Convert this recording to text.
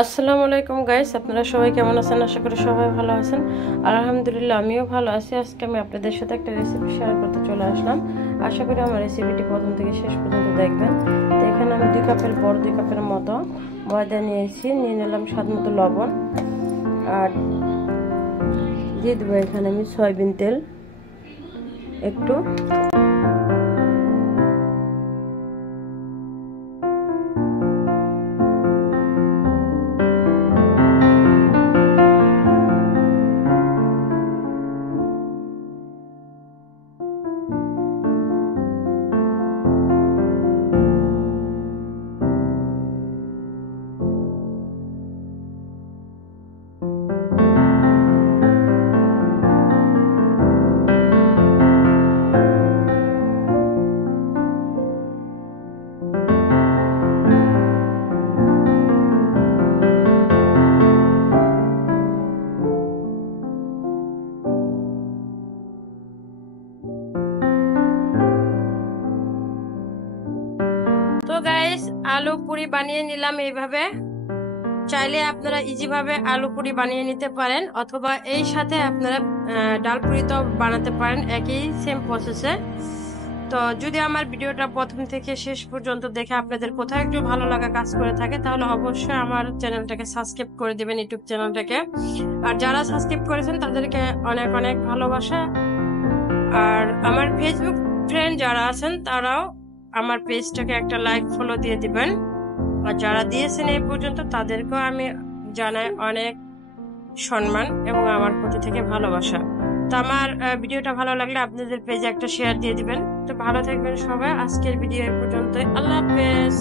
আসসালামু আলাইকুম গাইস, আপনারা সবাই কেমন আছেন? আশা করি সবাই ভালো আছেন। আর আলহামদুলিল্লাহ আমিও ভালো আছি। আজকে আমি আপনাদের সাথে একটা রেসিপি শেয়ার করতে চলে আসলাম। আশা করি আমার রেসিপিটি প্রথম থেকে শেষ পর্যন্ত দেখবেন। তো এখানে আমি 2 কাপের মতো ময়দা নিয়েছি, নিয়ে নিলাম স্বাদ মতো লবণ, আর দিয়ে দেবো এখানে আমি সয়াবিন তেল একটু। তো গাইস, আলু পুরি বানিয়ে নিলাম এইভাবে। চাইলে আপনারা ইজি ভাবে আলু পুরি বানিয়ে নিতে পারেন, অথবা এই সাথে আপনারা ডাল পুরি তো বানাতে পারেন, একই সেম প্রসেসে। তো যদি আমার ভিডিওটা প্রথম থেকে শেষ পর্যন্ত দেখে আপনাদের কোথাও একটু ভালো লাগা কাজ করে থাকে, তাহলে অবশ্যই আমার চ্যানেলটাকে সাবস্ক্রাইব করে দেবেন, ইউটিউব চ্যানেলটাকে। আর যারা সাবস্ক্রাইব করেছেন তাদেরকে অনেক অনেক ভালোবাসা। আর আমার ফেসবুক ফ্রেন্ড যারা আছেন তারাও আমার পেজটাকে একটা লাইক ফলো দিয়ে দিবেন। আর যারা দিয়েছেন এই পর্যন্ত তাদেরকেও আমি জানাই অনেক সম্মান এবং আমার প্রতি থেকে ভালোবাসা। তো আমার ভিডিওটা ভালো লাগলে আপনাদের পেজে একটা শেয়ার দিয়ে দিবেন। তো ভালো থাকবেন সবাই। আজকের ভিডিও এই পর্যন্তই। আল্লাহ হাফেজ।